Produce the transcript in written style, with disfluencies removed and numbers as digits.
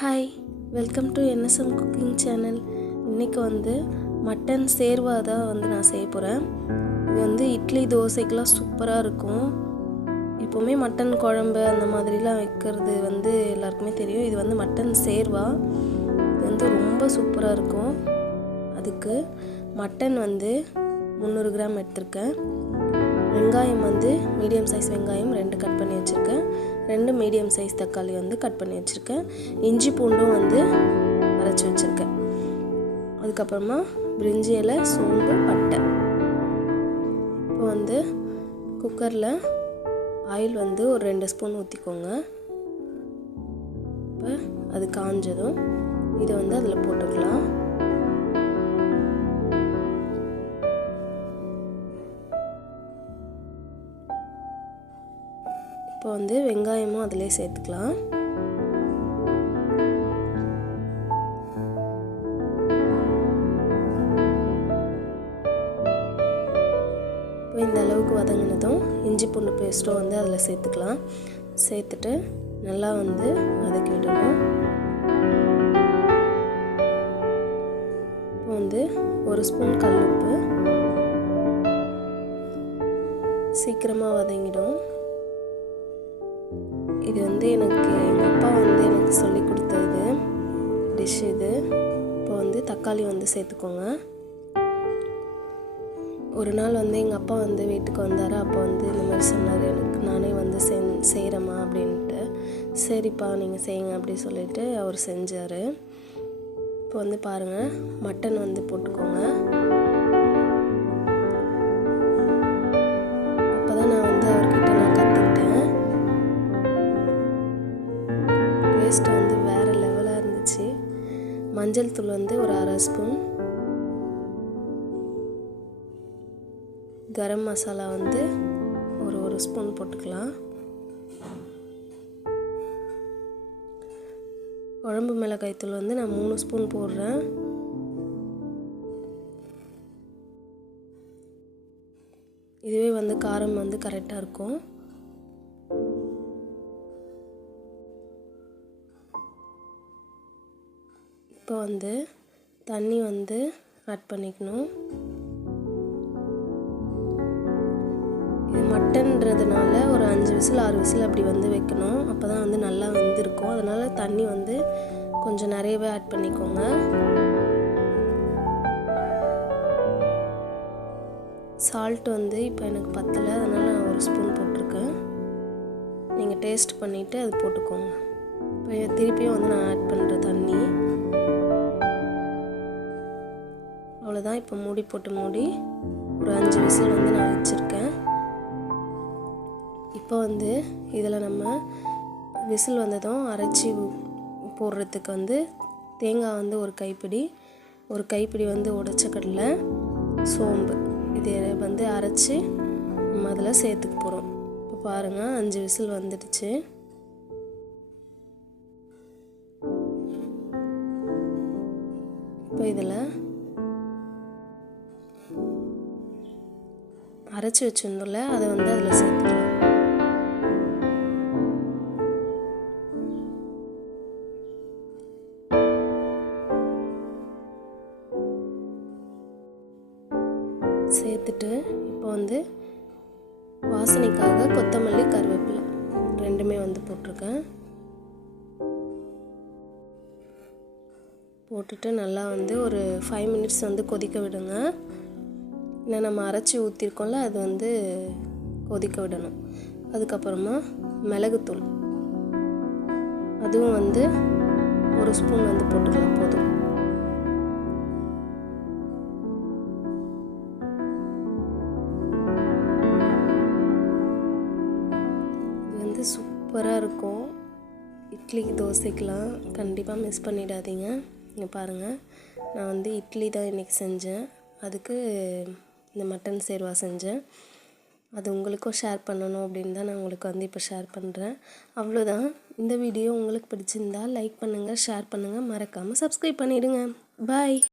Hi, welcome to NSM cooking channel. இன்றைக்கி mutton சேர்வா தான் நான் செய்ய போகிறேன். இது இட்லி தோசைக்கெலாம் சூப்பராக இருக்கும். எப்போவுமே மட்டன் குழம்பு அந்த மாதிரிலாம் வைக்கிறது எல்லாருக்குமே தெரியும். இது மட்டன் சேர்வா. இது ரொம்ப சூப்பராக இருக்கும். அதுக்கு மட்டன் 300 கிராம் எடுத்திருக்கேன். வெங்காயம் மீடியம் சைஸ் வெங்காயம் 2 கட் பண்ணி வச்சுருக்கேன். 2 மீடியம் சைஸ் தக்காளி கட் பண்ணி வச்சுருக்கேன். இஞ்சி பூண்டும் அரைச்சி வச்சுருக்கேன். அதுக்கப்புறமா பிரிஞ்சி இலை, சோம்பு, பட்டை. இப்போ குக்கரில் ஆயில் ஒரு 2 ஸ்பூன் ஊற்றிக்கோங்க. இப்போ அது காஞ்சதும் இதை அதில் போட்டுக்கலாம். இப்போ வெங்காயமும் அதிலே சேர்த்துக்கலாம். இப்போ இந்த அளவுக்கு வதங்கினதும் இஞ்சி பூண்டு பேஸ்ட்டும் அதில் சேர்த்துக்கலாம். சேர்த்துட்டு நல்லா வதக்கி விடணும். இப்போ 1 ஸ்பூன் கல்லுப்பு. சீக்கிரமாக வதங்கிடும். இது எனக்கு எங்கள் அப்பா எனக்கு சொல்லி கொடுத்தது டிஷ் இது. இப்போ தக்காளி சேர்த்துக்கோங்க. ஒரு நாள் எங்கள் அப்பா வீட்டுக்கு வந்தார். அப்போ இந்த மாதிரி சொன்னார், எனக்கு நானே செய்கிறேம்மா அப்படின்ட்டு. சரிப்பா நீங்கள் செய்யுங்க அப்படி சொல்லிட்டு அவர் செஞ்சார். இப்போ பாருங்கள், மட்டன் போட்டுக்கோங்க. அப்போ தான் நான் அவர்கிட்ட கற்றுக்கிட்டேன். டேஸ்ட் வேறு லெவலாக இருந்துச்சு. மஞ்சள் தூள் ஒரு 1/2 ஸ்பூன். கரம் மசாலா ஒரு ஸ்பூன் போட்டுக்கலாம். குழம்பு மிளகாய் தூள் நான் 3 ஸ்பூன் போடுறேன். இதுவே காரம் கரெக்டாக இருக்கும். இப்போ தண்ணி ஆட் பண்ணிக்கணும். இது மட்டன்றதுனால ஒரு 5 விசில் 6 விசில் அப்படி வைக்கணும். அப்போ தான் நல்லா வெந்திருக்கும். அதனால் தண்ணி கொஞ்சம் நிறையவே ஆட் பண்ணிக்கோங்க. சால்ட் இப்போ எனக்கு பத்தலை, அதனால் நான் 1 ஸ்பூன் போட்டிருக்கேன். நீங்கள் டேஸ்ட் பண்ணிவிட்டு அது போட்டுக்கோங்க. இப்போ திருப்பியும் நான் ஆட் பண்ணுற தண்ணி அவ்வளோதான். இப்போ மூடி போட்டு ஒரு 5 விசில் நான் வச்சுருக்கேன். இப்போ இதில் நம்ம விசில் வந்ததும் அரைச்சி போடுறதுக்கு தேங்காய் ஒரு கைப்பிடி, ஒரு கைப்பிடி உடைச்ச கடலை, சோம்பு, இதை அரைச்சி நம்ம அதில் சேர்த்துக்க போகிறோம். இப்போ பாருங்கள், 5 விசில் வந்துடுச்சு. இப்போ இதில் அரைச்சி வச்சுருந்தோம்ல, அதை அதில் சேர்த்துக்கலாம். சேர்த்துட்டு இப்போ வாசனைக்காக கொத்தமல்லி, கருவேப்பிலை 2மே போட்டிருக்கேன். போட்டுட்டு நல்லா ஒரு 5 மினிட்ஸ் கொதிக்க விடுங்க. ஏன்னா நம்ம அரைச்சி ஊற்றிருக்கோம்ல, அது கொதிக்க விடணும். அதுக்கப்புறமா மிளகுத்தூள், அதுவும் 1 ஸ்பூன் போட்டுக்கலாம், போதும். இது சூப்பராக இருக்கும். இட்லி தோசைக்கெலாம் கண்டிப்பாக மிஸ் பண்ணிடாதீங்க. இங்கே பாருங்கள், நான் இட்லி தான் இன்றைக்கி செஞ்சேன். அதுக்கு இந்த மட்டன் சேர்வா செஞ்சேன். அது உங்களுக்கும் ஷேர் பண்ணணும் அப்படின்னு தான் நான் உங்களுக்கு இப்போ ஷேர் பண்ணுறேன். அவ்வளோதான். இந்த வீடியோ உங்களுக்கு பிடிச்சிருந்தா லைக் பண்ணுங்கள், ஷேர் பண்ணுங்கள், மறக்காமல் சப்ஸ்கிரைப் பண்ணிவிடுங்க. பாய்.